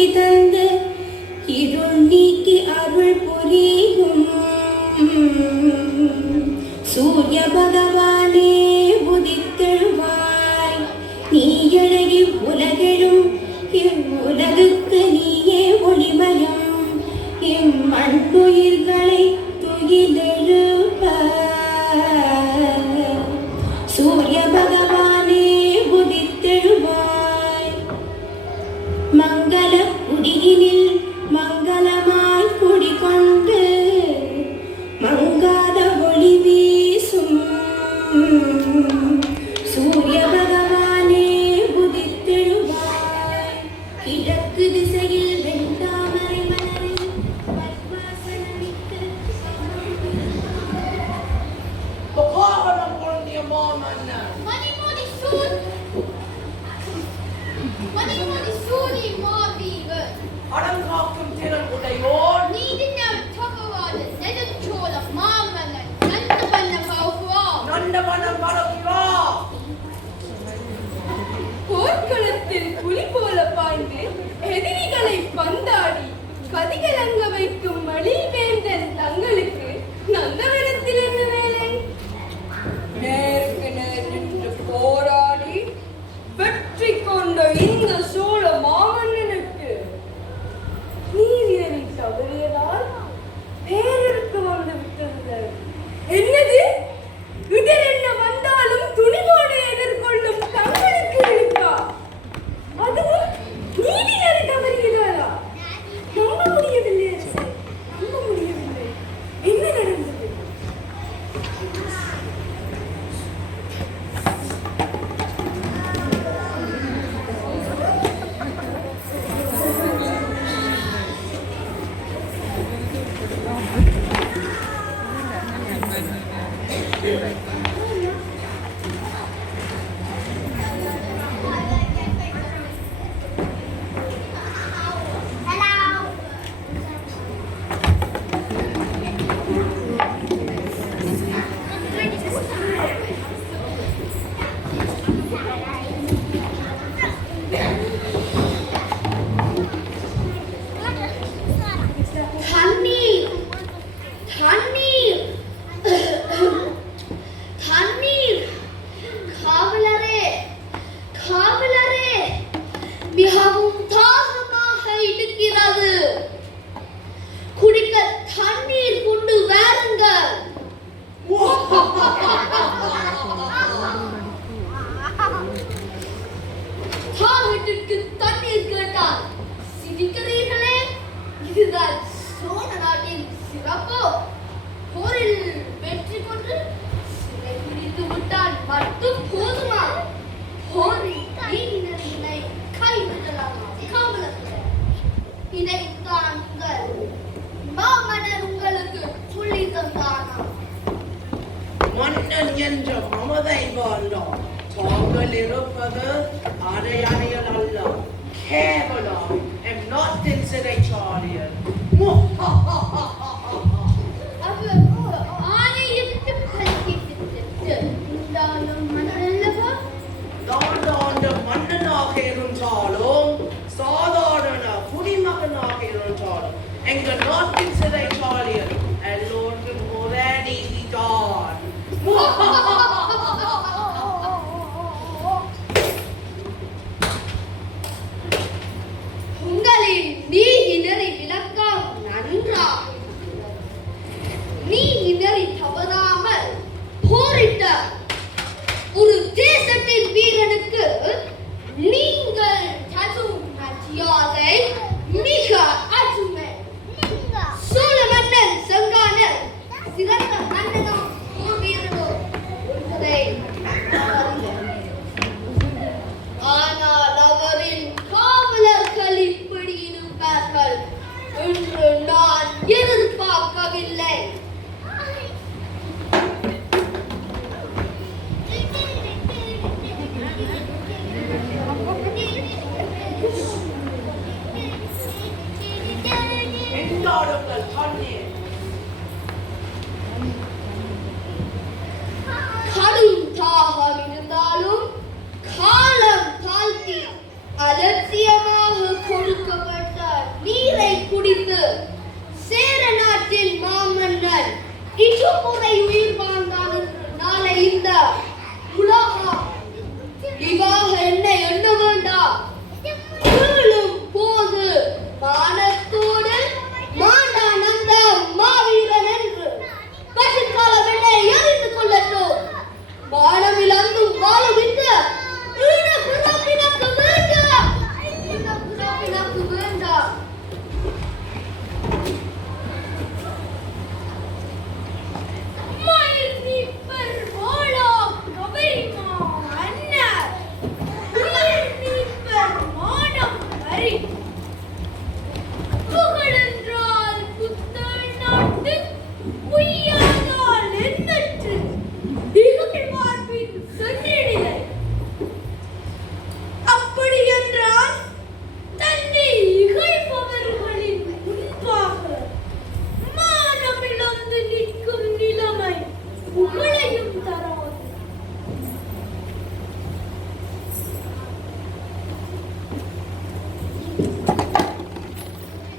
ஒளி தந்து இருள் நீக்கி அருள் புரியும் சூரிய பகவானே உதித்தெழுவாய். நீ எழுகி உலகெழும் இவ்வுலகுக்கு நீயே ஒளிமயம். இம்மண்ணுயிர்களை துயிலெழுப்ப சூரிய பகவானே உதித்தெழுவாய். மங்கள குடியினில் மங்களமாய் குடிகொண்டு மங்காத ஒளி வீசும் சூரிய பகவானே உதித்தெழுவாய். கிழக்கு திசையில் வெண்தாமரை மலரில் பத்மாசனமிட்டு அடங்காக்கும் திறன் உடையோர் போர்க்களத்தில் புலி போல பாய்ந்து எதிரிகளை பந்தாடி கதிகலங்க வைக்கும் மலிவேந்தன் தங்களுக்கு நந்தவனத்தில் என்ன வேலை? நேருக்கு நேர் நின்று போராடி வெற்றி கொண்ட இந்த சோழ மாமன்னனுக்கு நீதியை தவறியதால் பேருக்கு வந்து விட்டது. என்னது? இடர் என்ன வந்தாலும் துணிவோடு எதிர்கொள்ளும் தங்களுக்கு இருக்கா? அதுவும் நீதி நெறி தவறியதாரா? நம்ப முடியவில்லை அரசே, நம்ப முடியவில்லை. என்ன நடந்தது? தண்ணீர் கேட்டால் சிரிக்கிறீர்களே, இதுதான் சோழ நாட்டின் சிறப்பு. போரில் வெற்றி கொண்டு சிறை பிடித்து விட்டால் மட்டும் போதுமா? போரில் நீதிநெறியினை கைவிடலாமா? காவலர்களே, இதைத்தான் உங்கள் மாமன்னர் உங்களுக்கு சொல்லி தந்தானா? மன்னன் என்ற மமதை வாழ்ந்தோம். தாங்கள் இருப்பது அடையாளிகள் அல்ல, கேவலம் எம்நாட்டின் சிறைச்சாலையில். ஆணையிட்டு பலிக்கிட்டு உண்டாலும் மன்னல்லவா? தாண்டாண்ட மன்னனாக இருந்தாலும் சாதாரண குடிமகனாக இருந்தாலும் எங்கள் நாட்டின் சிறைச்சாலையில் எல்லோருக்கும் ஒரே நீதிதான். உங்களின் நீதி நெறி விளக்கம் நன்றாக இருக்கிறது. நீதி நெறி தவறாமல் போரிட்ட ஒரு தேசத்தின் வீரனுக்கு நீங்கள் தரும் மரியாதை மிக அருமை. சோழ மன்னன் செங்கானர் சிறந்த மன்னனோ போர் வீரனோ என்பதை ஆனால் அவரின் காவலர்கள் இப்படி இருப்பார்கள் என்று நான் எதிர்பார்க்கவில்லை. எந்தாடுங்கள் தண்ணீர். கடும் தாகம் இருந்தாலும் காலம் தாழ்த்தி அலட்சியமாக கொடுக்கப்பட்ட வாழ்ந்து சேர நாட்டின் மாமன்னன் இசுமுறை உயிர் வாழ்ந்தான் என்று நாளை இந்த உலகம் இவாக என்ன எண்ண வேண்டாம். வீழும் போது மானத்தோடு மாண்டான் அந்த மாவீரன் என்று பசுக்கால வெள்ளை எறிந்து கொள்ளட்டும். மானவில் அங்கும் வாழும் இந்த ஈனப்புறப்பினக்கு வேண்டாம். ஈனப்புறப்பினக்கு வேண்டாம். புகழையும் தராது